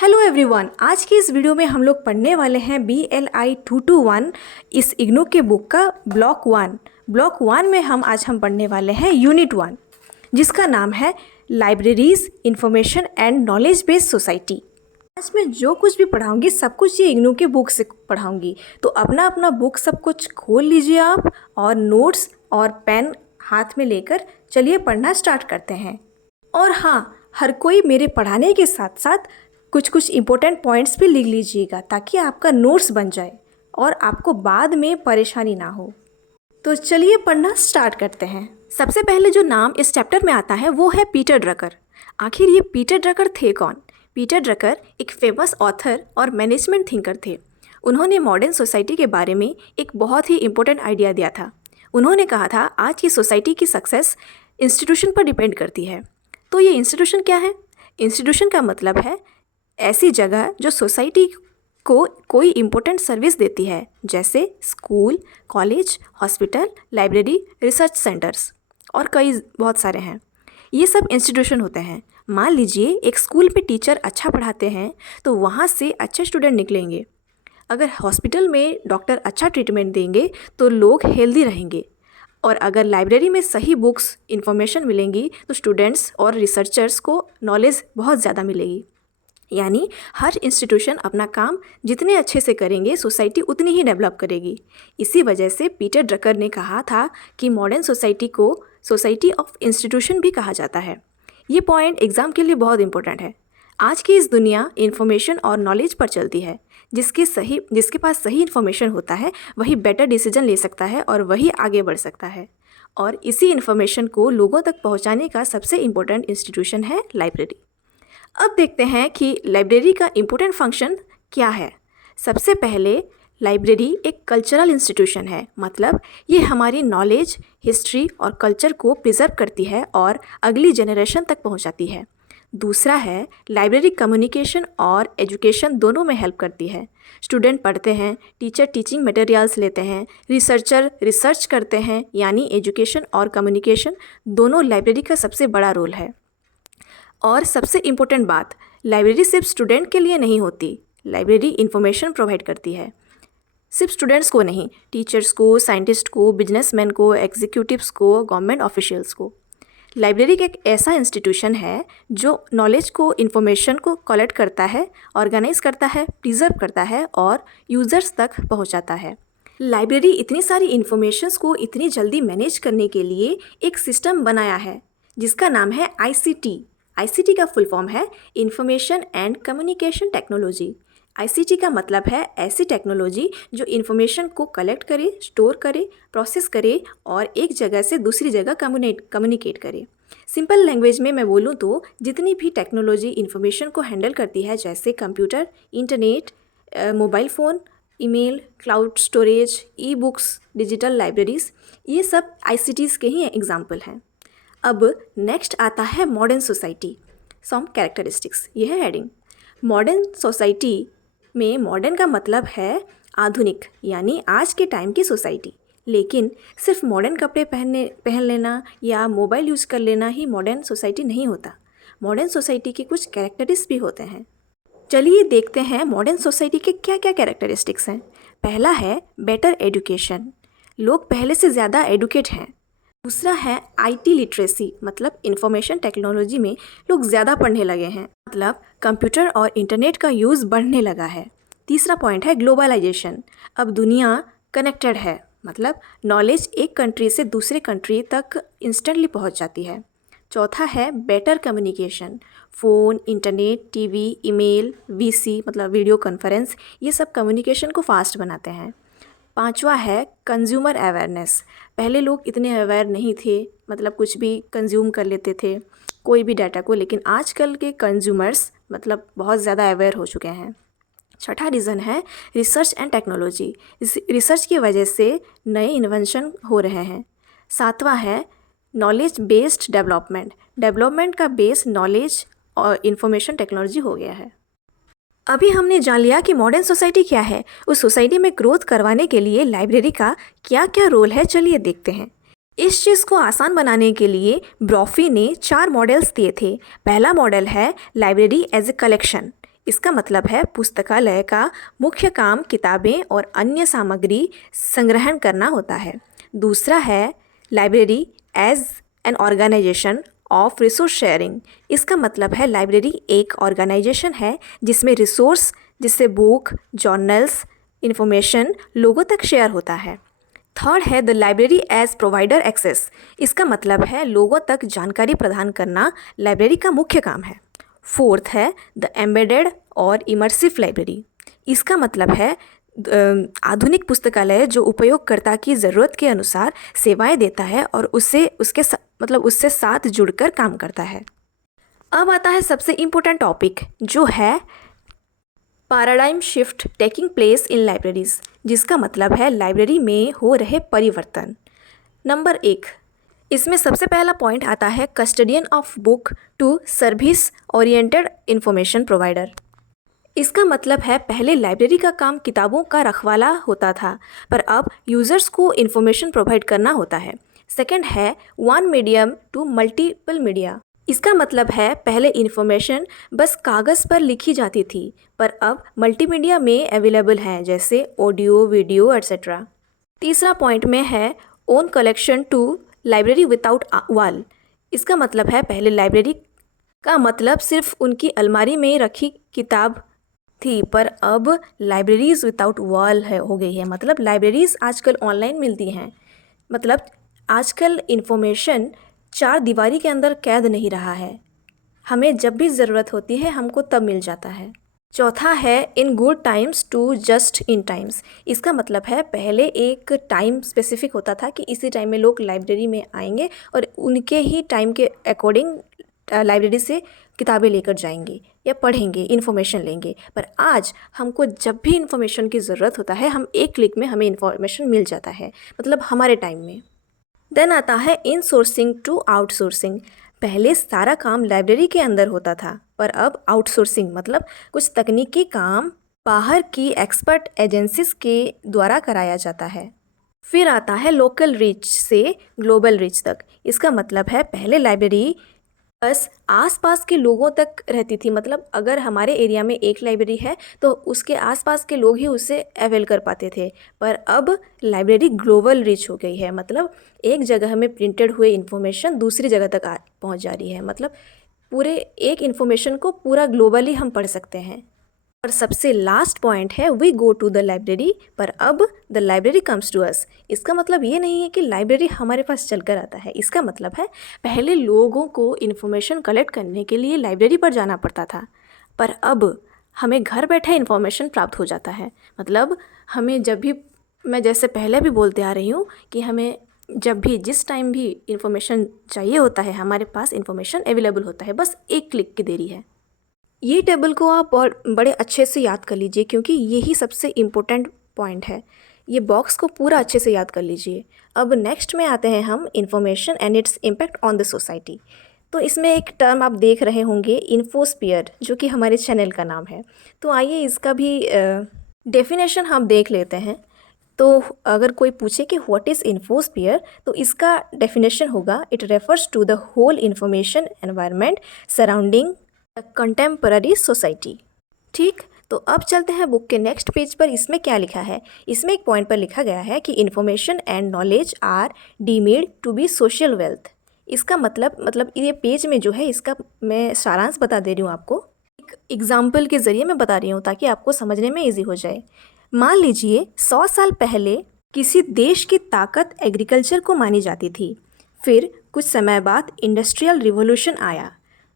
Hello everyone, आज की इस वीडियो में हम लोग पढ़ने वाले हैं BLI 221 इस इग्नू के बुक का ब्लॉक 1 में हम पढ़ने वाले हैं यूनिट 1, जिसका नाम है libraries information and knowledge based society. आज मैं जो कुछ भी पढ़ाऊंगी सब कुछ ये इग्नू के बुक से पढ़ाऊंगी, तो अपना अपना बुक सब कुछ खोल लीजिए आप और नोट्स और पेन हाथ में लेकर चलिए पढ़ना स्टार्ट करते हैं। और हाँ, हर कोई मेरे पढ़ाने के साथ साथ कुछ इम्पोर्टेंट पॉइंट्स भी लिख लीजिएगा ताकि आपका नोट्स बन जाए और आपको बाद में परेशानी ना हो। तो चलिए पढ़ना स्टार्ट करते हैं। सबसे पहले जो नाम इस चैप्टर में आता है वो है पीटर ड्रकर। आखिर ये पीटर ड्रकर थे कौन? पीटर ड्रकर एक फेमस ऑथर और मैनेजमेंट थिंकर थे। उन्होंने मॉडर्न सोसाइटी के बारे में एक बहुत ही इम्पोर्टेंट आइडिया दिया था। उन्होंने कहा था आज की सोसाइटी की सक्सेस इंस्टीट्यूशन पर डिपेंड करती है। तो ये इंस्टीट्यूशन क्या है? इंस्टीट्यूशन का मतलब है ऐसी जगह जो सोसाइटी को कोई इम्पोर्टेंट सर्विस देती है, जैसे school, college, hospital, library, research centres और कई बहुत सारे हैं। ये सब इंस्टीट्यूशन होते हैं। मान लीजिए एक स्कूल में टीचर अच्छा पढ़ाते हैं तो वहाँ से अच्छे स्टूडेंट निकलेंगे। अगर हॉस्पिटल में डॉक्टर अच्छा ट्रीटमेंट देंगे तो लोग हेल्दी रहेंगे। और अगर लाइब्रेरी में सही बुक्स इन्फॉर्मेशन मिलेंगी तो स्टूडेंट्स और रिसर्चर्स को नॉलेज बहुत ज़्यादा मिलेगी। यानी हर इंस्टीट्यूशन अपना काम जितने अच्छे से करेंगे सोसाइटी उतनी ही डेवलप करेगी। इसी वजह से पीटर ड्रकर ने कहा था कि मॉडर्न सोसाइटी को सोसाइटी ऑफ इंस्टीट्यूशन भी कहा जाता है। ये पॉइंट एग्ज़ाम के लिए बहुत इंपॉर्टेंट है। आज की इस दुनिया इन्फॉर्मेशन और नॉलेज पर चलती है। जिसके पास सही इन्फॉर्मेशन होता है वही बेटर डिसीजन ले सकता है और वही आगे बढ़ सकता है। और इसी इन्फॉर्मेशन को लोगों तक पहुँचाने का सबसे इम्पोर्टेंट इंस्टीट्यूशन है लाइब्रेरी। अब देखते हैं कि लाइब्रेरी का इम्पोर्टेंट फंक्शन क्या है। सबसे पहले लाइब्रेरी एक कल्चरल इंस्टीट्यूशन है, मतलब ये हमारी नॉलेज, हिस्ट्री और कल्चर को प्रिजर्व करती है और अगली जनरेशन तक पहुंचाती है। दूसरा है लाइब्रेरी कम्युनिकेशन और एजुकेशन दोनों में हेल्प करती है। स्टूडेंट पढ़ते हैं, टीचर टीचिंग मटेरियल्स लेते हैं, रिसर्चर रिसर्च करते हैं, यानी एजुकेशन और कम्युनिकेशन दोनों लाइब्रेरी का सबसे बड़ा रोल है। और सबसे इम्पोर्टेंट बात, लाइब्रेरी सिर्फ स्टूडेंट के लिए नहीं होती, लाइब्रेरी इन्फॉर्मेशन प्रोवाइड करती है। सिर्फ स्टूडेंट्स को नहीं, टीचर्स को, साइंटिस्ट को, बिजनेसमैन को, एग्जीक्यूटिव्स को, गवर्नमेंट ऑफिशियल्स को। लाइब्रेरी एक ऐसा इंस्टीट्यूशन है जो नॉलेज को, इन्फॉर्मेशन को कलेक्ट करता है, ऑर्गेनाइज करता है, प्रिजर्व करता है और यूज़र्स तक पहुंचाता है। लाइब्रेरी इतनी सारी इन्फॉर्मेशंस को इतनी जल्दी मैनेज करने के लिए एक सिस्टम बनाया है जिसका नाम है ICT। ICT का फुल फॉर्म है information and communication technology. ICT का मतलब है ऐसी टेक्नोलॉजी जो इन्फॉर्मेशन को कलेक्ट करे, स्टोर करे, प्रोसेस करे और एक जगह से दूसरी जगह कम्युनिकेट करे। सिंपल लैंग्वेज में मैं बोलूँ तो जितनी भी टेक्नोलॉजी इन्फॉर्मेशन को हैंडल करती है, जैसे computer, internet, mobile phone, email, cloud storage, e-books, digital libraries, ये सब ICTs के ही एग्जाम्पल हैं। अब नेक्स्ट आता है मॉडर्न सोसाइटी, सम कैरेक्टरिस्टिक्स। ये है हेडिंग। मॉडर्न सोसाइटी में मॉडर्न का मतलब है आधुनिक, यानी आज के टाइम की सोसाइटी। लेकिन सिर्फ मॉडर्न कपड़े पहन लेना या मोबाइल यूज़ कर लेना ही मॉडर्न सोसाइटी नहीं होता। मॉडर्न सोसाइटी के कुछ कैरेक्टरिस्टिक्स भी होते हैं। चलिए देखते हैं मॉडर्न सोसाइटी के क्या क्या कैरेक्टरिस्टिक्स हैं। पहला है बेटर एजुकेशन, लोग पहले से ज़्यादा एडुकेट हैं। दूसरा है IT लिटरेसी, मतलब इंफॉर्मेशन टेक्नोलॉजी में लोग ज़्यादा पढ़ने लगे हैं, मतलब कंप्यूटर और इंटरनेट का यूज़ बढ़ने लगा है। तीसरा पॉइंट है ग्लोबलाइजेशन, अब दुनिया कनेक्टेड है, मतलब नॉलेज एक कंट्री से दूसरे कंट्री तक इंस्टेंटली पहुंच जाती है। चौथा है better communication, phone, internet, TV, email, VC मतलब वीडियो कॉन्फ्रेंस, ये सब कम्युनिकेशन को फास्ट बनाते हैं। पांचवा है कंज्यूमर अवेयरनेस, पहले लोग इतने अवेयर नहीं थे, मतलब कुछ भी कंज्यूम कर लेते थे कोई भी डाटा को, लेकिन आजकल के कंज्यूमर्स मतलब बहुत ज़्यादा अवेयर हो चुके हैं। छठा रीज़न है रिसर्च एंड टेक्नोलॉजी, रिसर्च की वजह से नए इन्वेंशन हो रहे हैं। सातवां है नॉलेज बेस्ड डेवलपमेंट का बेस नॉलेज और इन्फॉर्मेशन टेक्नोलॉजी हो गया है। अभी हमने जान लिया कि मॉडर्न सोसाइटी क्या है, उस सोसाइटी में ग्रोथ करवाने के लिए लाइब्रेरी का क्या क्या रोल है, चलिए देखते हैं। इस चीज़ को आसान बनाने के लिए ब्रॉफी ने 4 मॉडल्स दिए थे। पहला मॉडल है लाइब्रेरी एज ए कलेक्शन, इसका मतलब है पुस्तकालय का मुख्य काम किताबें और अन्य सामग्री संग्रहण करना होता है। दूसरा है library as an organisation of resource sharing. इसका मतलब है लाइब्रेरी एक ऑर्गेनाइजेशन है जिसमें रिसोर्स, जिससे बुक, जर्नल्स, इंफॉर्मेशन लोगों तक शेयर होता है। थर्ड है the library as provider access. इसका मतलब है लोगों तक जानकारी प्रदान करना लाइब्रेरी का मुख्य काम है। फोर्थ है द एम्बेडेड और इमर्सिव लाइब्रेरी। इसका मतलब है आधुनिक पुस्तकालय जो उपयोगकर्ता की ज़रूरत के अनुसार सेवाएं देता है और उससे साथ जुड़कर काम करता है। अब आता है सबसे इम्पोर्टेंट टॉपिक जो है paradigm shift taking place in libraries, जिसका मतलब है लाइब्रेरी में हो रहे परिवर्तन। नंबर 1, इसमें सबसे पहला पॉइंट आता है custodian of book to service oriented information provider. इसका मतलब है पहले लाइब्रेरी का काम किताबों का रखवाला होता था, पर अब यूज़र्स को इन्फॉर्मेशन प्रोवाइड करना होता है। सेकंड है one medium to multiple media. इसका मतलब है पहले इन्फॉर्मेशन बस कागज़ पर लिखी जाती थी, पर अब मल्टीमीडिया में अवेलेबल हैं, जैसे ऑडियो, वीडियो एट्सेट्रा। तीसरा पॉइंट में है own collection to library without wall. इसका मतलब है पहले लाइब्रेरी का मतलब सिर्फ उनकी अलमारी में रखी किताब थी, पर अब लाइब्रेरीज़ विदाउट वॉल हो गई है। मतलब लाइब्रेरीज़ आजकल ऑनलाइन मिलती हैं। मतलब आजकल इन्फॉर्मेशन चार दीवारी के अंदर कैद नहीं रहा है, हमें जब भी ज़रूरत होती है हमको तब मिल जाता है। चौथा है in good times to just in times. इसका मतलब है पहले एक टाइम स्पेसिफिक होता था कि इसी टाइम में लोग लाइब्रेरी में आएंगे और उनके ही टाइम के अकॉर्डिंग लाइब्रेरी से किताबें लेकर जाएंगे या पढ़ेंगे, इन्फॉर्मेशन लेंगे। पर आज हमको जब भी इन्फॉर्मेशन की ज़रूरत होता है हम एक क्लिक में हमें इन्फॉर्मेशन मिल जाता है, मतलब हमारे टाइम में। देन आता है इनसोर्सिंग टू आउटसोर्सिंग। पहले सारा काम लाइब्रेरी के अंदर होता था, पर अब आउटसोर्सिंग मतलब कुछ तकनीकी काम बाहर की एक्सपर्ट एजेंसीज के द्वारा कराया जाता है। फिर आता है लोकल रीच से ग्लोबल रीच तक। इसका मतलब है पहले लाइब्रेरी बस आसपास के लोगों तक रहती थी, मतलब अगर हमारे एरिया में एक लाइब्रेरी है तो उसके आसपास के लोग ही उससे अवेल कर पाते थे। पर अब लाइब्रेरी ग्लोबल रीच हो गई है, मतलब एक जगह में प्रिंटेड हुए इन्फॉर्मेशन दूसरी जगह तक पहुंच जा रही है। मतलब पूरे एक इन्फॉर्मेशन को पूरा ग्लोबली हम पढ़ सकते हैं। और सबसे लास्ट पॉइंट है we go to the library, पर अब the library comes to us. इसका मतलब ये नहीं है कि लाइब्रेरी हमारे पास चलकर आता है। इसका मतलब है पहले लोगों को इन्फॉर्मेशन कलेक्ट करने के लिए लाइब्रेरी पर जाना पड़ता था, पर अब हमें घर बैठे इन्फॉर्मेशन प्राप्त हो जाता है। मतलब हमें जब भी, मैं जैसे पहले भी बोलते आ रही हूँ कि हमें जब भी जिस टाइम भी इन्फॉर्मेशन चाहिए होता है हमारे पास इन्फॉर्मेशन अवेलेबल होता है, बस एक क्लिक की देरी है। ये टेबल को आप बहुत बड़े अच्छे से याद कर लीजिए क्योंकि यही सबसे इम्पोर्टेंट पॉइंट है। ये बॉक्स को पूरा अच्छे से याद कर लीजिए। अब नेक्स्ट में आते हैं हम information and its impact on the society. तो इसमें एक टर्म आप देख रहे होंगे इन्फोस्फीयर, जो कि हमारे चैनल का नाम है। तो आइए इसका भी डेफिनेशन हम देख लेते हैं। तो अगर कोई पूछे कि व्हाट इज़ इन्फोस्फीयर, तो इसका डेफिनेशन होगा it refers to the whole information environment surrounding contemporary society. ठीक, तो अब चलते हैं बुक के नेक्स्ट पेज पर। इसमें क्या लिखा है? इसमें एक पॉइंट पर लिखा गया है कि information and knowledge are deemed to be social wealth. इसका मतलब ये पेज में जो है इसका मैं सारांश बता दे रही हूँ आपको, एक एग्जाम्पल के ज़रिए मैं बता रही हूँ ताकि आपको समझने में ईजी हो जाए। मान लीजिए 100 साल पहले किसी देश की ताकत एग्रीकल्चर को मानी जाती थी। फिर कुछ समय बाद इंडस्ट्रियल रिवॉल्यूशन आया,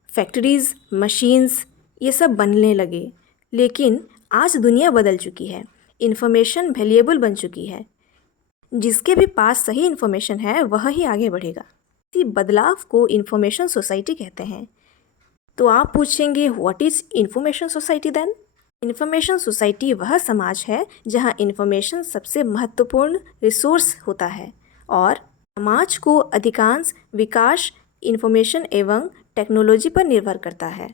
फैक्ट्रीज़, मशीन्स ये सब बनने लगे। लेकिन आज दुनिया बदल चुकी है, इन्फॉर्मेशन वैल्यूएबल बन चुकी है। जिसके भी पास सही इन्फॉर्मेशन है वह ही आगे बढ़ेगा। इसी बदलाव को इन्फॉर्मेशन सोसाइटी कहते हैं। तो आप पूछेंगे what is information society then? Information society वह समाज है जहां इन्फॉर्मेशन सबसे महत्वपूर्ण रिसोर्स होता है और समाज को अधिकांश विकास इन्फॉर्मेशन एवं टेक्नोलॉजी पर निर्भर करता है।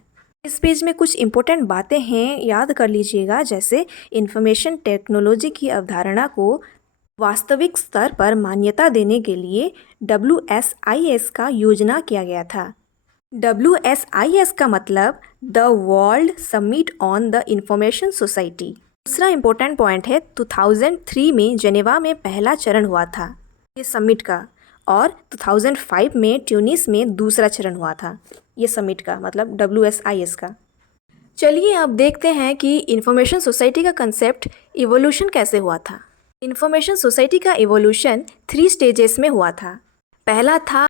इस पेज में कुछ इम्पोर्टेंट बातें हैं, याद कर लीजिएगा। जैसे इन्फॉर्मेशन टेक्नोलॉजी की अवधारणा को वास्तविक स्तर पर मान्यता देने के लिए WSIS का योजना किया गया था। WSIS का मतलब the world summit on the information society. दूसरा इम्पोर्टेंट पॉइंट है 2003 में जेनेवा में पहला चरण हुआ था ये समिट का, और 2005 में ट्यूनिस में दूसरा चरण हुआ था ये समिट का, मतलब WSIS का। चलिए अब देखते हैं कि इंफॉर्मेशन सोसाइटी का कंसेप्ट इवोल्यूशन कैसे हुआ था। इंफॉर्मेशन सोसाइटी का इवोल्यूशन 3 स्टेजेस में हुआ था। पहला था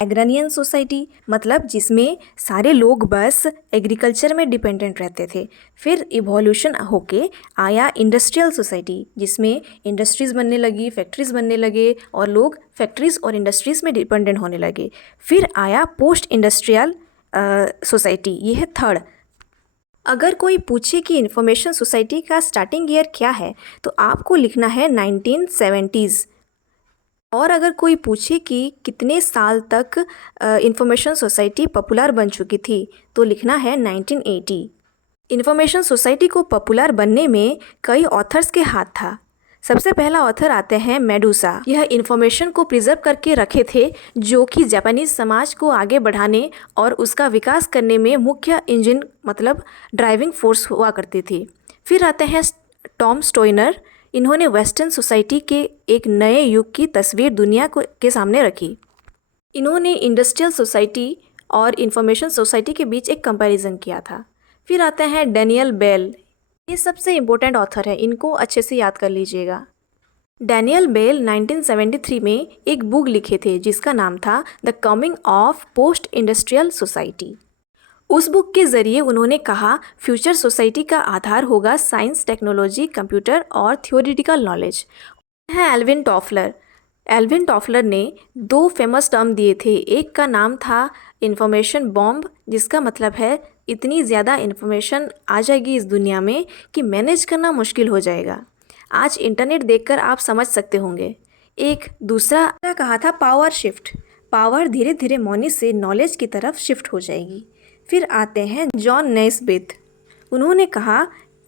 एग्रेनियन सोसाइटी, मतलब जिसमें सारे लोग बस एग्रीकल्चर में डिपेंडेंट रहते थे। फिर इवोल्यूशन होके आया इंडस्ट्रियल सोसाइटी, जिसमें इंडस्ट्रीज़ बनने लगी, फैक्ट्रीज़ बनने लगे और लोग फैक्ट्रीज़ और इंडस्ट्रीज़ में डिपेंडेंट होने लगे। फिर आया पोस्ट इंडस्ट्रियल सोसाइटी, ये है थर्ड। अगर कोई पूछे कि इंफॉर्मेशन सोसाइटी का स्टार्टिंग ईयर क्या है तो आपको लिखना है 1970s। और अगर कोई पूछे कि कितने साल तक इंफॉर्मेशन सोसाइटी पॉपुलर बन चुकी थी तो लिखना है 1980। इंफॉर्मेशन सोसाइटी को पॉपुलर बनने में कई ऑथर्स के हाथ था। सबसे पहला ऑथर आते हैं मेडूसा। यह इंफॉर्मेशन को प्रिजर्व करके रखे थे, जो कि जापानीज समाज को आगे बढ़ाने और उसका विकास करने में मुख्य इंजन, मतलब ड्राइविंग फोर्स हुआ करती थी। फिर आते हैं टॉम स्टोइनर। इन्होंने वेस्टर्न सोसाइटी के एक नए युग की तस्वीर दुनिया के सामने रखी। इन्होंने इंडस्ट्रियल सोसाइटी और इंफॉर्मेशन सोसाइटी के बीच एक कंपैरिजन किया था। फिर आते हैं डैनियल बेल। ये सबसे इम्पोर्टेंट ऑथर है, इनको अच्छे से याद कर लीजिएगा। डैनियल बेल 1973 में एक बुक लिखे थे जिसका नाम था the coming of post industrial society. उस बुक के ज़रिए उन्होंने कहा फ्यूचर सोसाइटी का आधार होगा साइंस, टेक्नोलॉजी, कंप्यूटर और थ्योरेटिकल नॉलेज। है एल्विन टॉफलर। एल्विन टॉफलर ने 2 फेमस टर्म दिए थे। एक का नाम था इंफॉर्मेशन बॉम्ब, जिसका मतलब है इतनी ज़्यादा इन्फॉर्मेशन आ जाएगी इस दुनिया में कि मैनेज करना मुश्किल हो जाएगा। आज इंटरनेट देखकर आप समझ सकते होंगे। एक दूसरा कहा था पावर शिफ्ट। पावर धीरे धीरे मनी से नॉलेज की तरफ शिफ्ट हो जाएगी। फिर आते हैं जॉन नैस्बिथ। उन्होंने कहा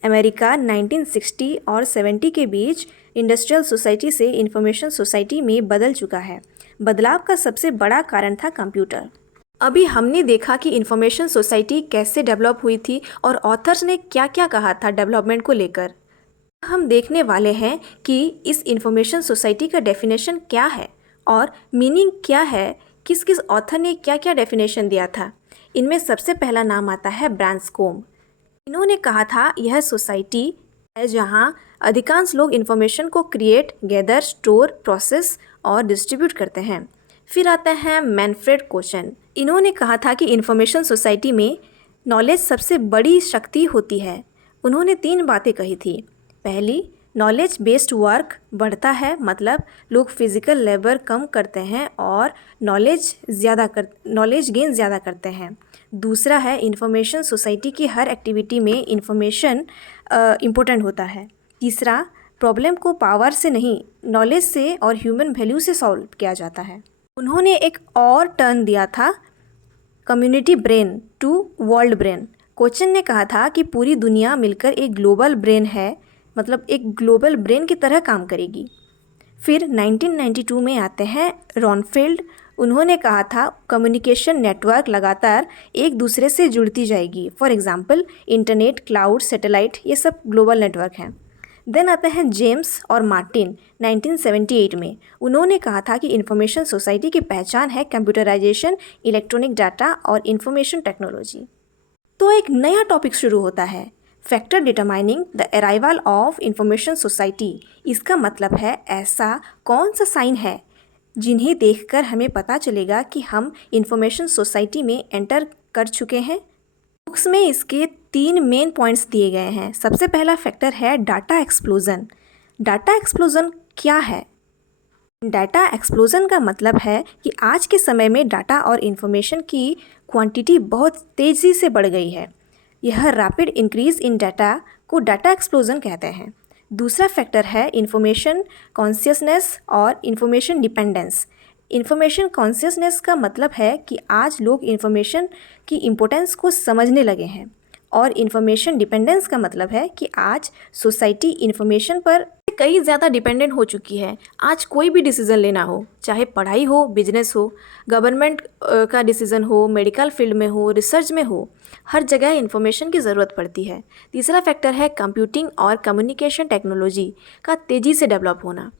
अमेरिका 1960 और 70 के बीच इंडस्ट्रियल सोसाइटी से इंफॉर्मेशन सोसाइटी में बदल चुका है। बदलाव का सबसे बड़ा कारण था कंप्यूटर। अभी हमने देखा कि इंफॉर्मेशन सोसाइटी कैसे डेवलप हुई थी और ऑथर्स ने क्या क्या कहा था डेवलपमेंट को लेकर। हम देखने वाले हैं कि इस इंफॉर्मेशन सोसाइटी का डेफिनेशन क्या है और मीनिंग क्या है, किस किस ऑथर ने क्या क्या डेफिनेशन दिया था। इनमें सबसे पहला नाम आता है ब्रांस्कोम। इन्होंने कहा था यह सोसाइटी है जहां अधिकांश लोग इन्फॉर्मेशन को क्रिएट, गैदर, स्टोर, प्रोसेस और डिस्ट्रीब्यूट करते हैं। फिर आता है मैनफ्रेड कोचन। इन्होंने कहा था कि इन्फॉर्मेशन सोसाइटी में नॉलेज सबसे बड़ी शक्ति होती है। उन्होंने 3 बातें कही थी। पहली, नॉलेज बेस्ड वर्क बढ़ता है, मतलब लोग फिजिकल लेबर कम करते हैं और नॉलेज गेन ज़्यादा करते हैं। दूसरा है इंफॉर्मेशन सोसाइटी की हर एक्टिविटी में इंफॉर्मेशन इम्पोर्टेंट होता है। तीसरा, प्रॉब्लम को पावर से नहीं, नॉलेज से और ह्यूमन वैल्यू से सॉल्व किया जाता है। उन्होंने एक और टर्न दिया था community brain to world brain. कोचन ने कहा था कि पूरी दुनिया मिलकर एक ग्लोबल ब्रेन है, मतलब एक ग्लोबल ब्रेन की तरह काम करेगी। फिर 1992 में आते हैं रॉनफेल्ड। उन्होंने कहा था कम्युनिकेशन नेटवर्क लगातार एक दूसरे से जुड़ती जाएगी। For example internet, cloud, satellite, ये सब ग्लोबल नेटवर्क हैं। देन आते हैं जेम्स और मार्टिन 1978 में। उन्होंने कहा था कि इंफॉर्मेशन सोसाइटी की पहचान है कंप्यूटराइजेशन, इलेक्ट्रॉनिक डाटा और इंफॉर्मेशन टेक्नोलॉजी। तो एक नया टॉपिक शुरू होता है, factor determining the arrival of information society. इसका मतलब है ऐसा कौन सा साइन है जिन्हें देखकर हमें पता चलेगा कि हम इंफॉर्मेशन सोसाइटी में एंटर कर चुके हैं। बुक्स में इसके 3 मेन पॉइंट्स दिए गए हैं। सबसे पहला फैक्टर है डाटा एक्सप्लोजन। डाटा एक्सप्लोजन क्या है? डाटा एक्सप्लोजन का मतलब है कि आज के समय में डाटा और इन्फॉर्मेशन की क्वांटिटी बहुत तेज़ी से बढ़ गई है। यह रैपिड इंक्रीज इन डाटा को डाटा एक्सप्लोजन कहते हैं। दूसरा फैक्टर है इन्फॉर्मेशन कॉन्शियसनेस और इन्फॉर्मेशन डिपेंडेंस। इन्फॉर्मेशन कॉन्शियसनेस का मतलब है कि आज लोग इन्फॉर्मेशन की इम्पोर्टेंस को समझने लगे हैं और इन्फॉर्मेशन डिपेंडेंस का मतलब है कि आज सोसाइटी इन्फॉर्मेशन पर कई ज़्यादा डिपेंडेंट हो चुकी है। आज कोई भी डिसीज़न लेना हो, चाहे पढ़ाई हो, बिजनेस हो, गवर्नमेंट का डिसीज़न हो, मेडिकल फील्ड में हो, रिसर्च में हो, हर जगह इन्फॉर्मेशन की ज़रूरत पड़ती है। तीसरा फैक्टर है कंप्यूटिंग और कम्युनिकेशन टेक्नोलॉजी का तेज़ी से डेवलप होना।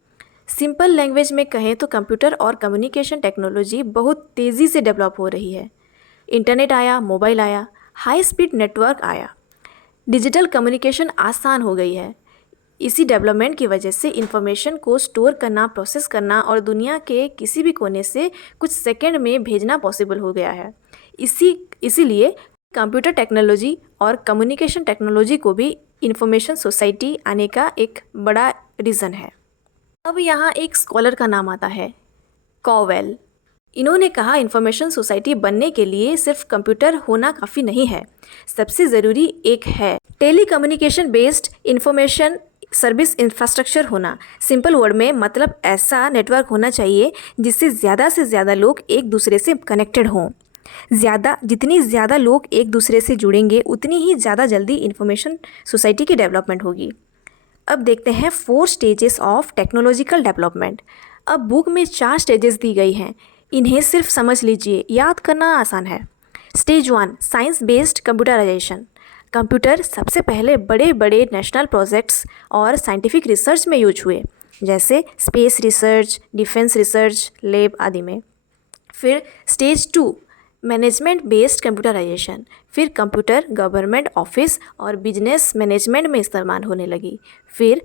सिंपल लैंग्वेज में कहें तो कंप्यूटर और कम्युनिकेशन टेक्नोलॉजी बहुत तेज़ी से डेवलप हो रही है। इंटरनेट आया, मोबाइल आया, हाई स्पीड नेटवर्क आया, डिजिटल कम्युनिकेशन आसान हो गई है। इसी डेवलपमेंट की वजह से इंफॉर्मेशन को स्टोर करना, प्रोसेस करना और दुनिया के किसी भी कोने से कुछ सेकंड में भेजना पॉसिबल हो गया है। इसीलिए कंप्यूटर टेक्नोलॉजी और कम्युनिकेशन टेक्नोलॉजी को भी इंफॉर्मेशन सोसाइटी आने का एक बड़ा रीज़न है। अब यहाँ एक स्कॉलर का नाम आता है, कॉवेल। इन्होंने कहा इंफॉर्मेशन सोसाइटी बनने के लिए सिर्फ कंप्यूटर होना काफ़ी नहीं है, सबसे ज़रूरी एक है telecommunication based information service infrastructure होना। सिंपल वर्ड में मतलब ऐसा नेटवर्क होना चाहिए जिससे ज़्यादा से ज़्यादा लोग एक दूसरे से कनेक्टेड हों। जितनी ज़्यादा लोग एक दूसरे से जुड़ेंगे उतनी ही ज़्यादा जल्दी इंफॉर्मेशन सोसाइटी की डेवलपमेंट होगी। अब देखते हैं 4 स्टेजेस ऑफ टेक्नोलॉजिकल डेवलपमेंट। अब बुक में 4 स्टेजेस दी गई हैं, इन्हें सिर्फ समझ लीजिए, याद करना आसान है। Stage 1 science based computerisation. Computer सबसे पहले बड़े बड़े नेशनल प्रोजेक्ट्स और साइंटिफिक रिसर्च में यूज हुए, जैसे space research, defence research, lab आदि में। फिर स्टेज 2 मैनेजमेंट बेस्ड कंप्यूटराइजेशन। फिर कंप्यूटर गवर्नमेंट ऑफिस और बिजनेस मैनेजमेंट में इस्तेमाल होने लगी। फिर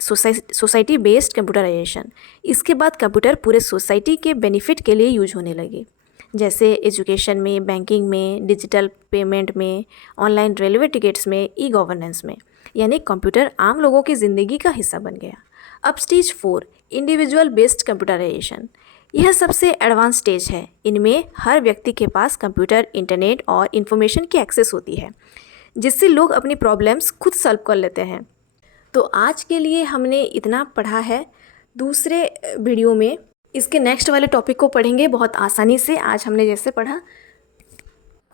सोसाइटी बेस्ड कंप्यूटराइजेशन। इसके बाद कंप्यूटर पूरे सोसाइटी के बेनिफिट के लिए यूज होने लगे, जैसे एजुकेशन में, बैंकिंग में, डिजिटल पेमेंट में, ऑनलाइन रेलवे टिकट्स में, ई गवर्नेंस में। यानी कंप्यूटर आम लोगों की ज़िंदगी का हिस्सा बन गया। अब स्टेज 4 इंडिविजुअल बेस्ड कंप्यूटराइजेशन। यह सबसे एडवांस स्टेज है। इनमें हर व्यक्ति के पास कंप्यूटर, इंटरनेट और इन्फॉर्मेशन की एक्सेस होती है, जिससे लोग अपनी प्रॉब्लम्स खुद सॉल्व कर लेते हैं। तो आज के लिए हमने इतना पढ़ा है। दूसरे वीडियो में इसके नेक्स्ट वाले टॉपिक को पढ़ेंगे बहुत आसानी से। आज हमने जैसे पढ़ा,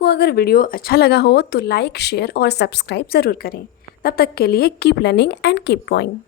को अगर वीडियो अच्छा लगा हो तो लाइक, शेयर और सब्सक्राइब ज़रूर करें। तब तक के लिए keep learning and keep going.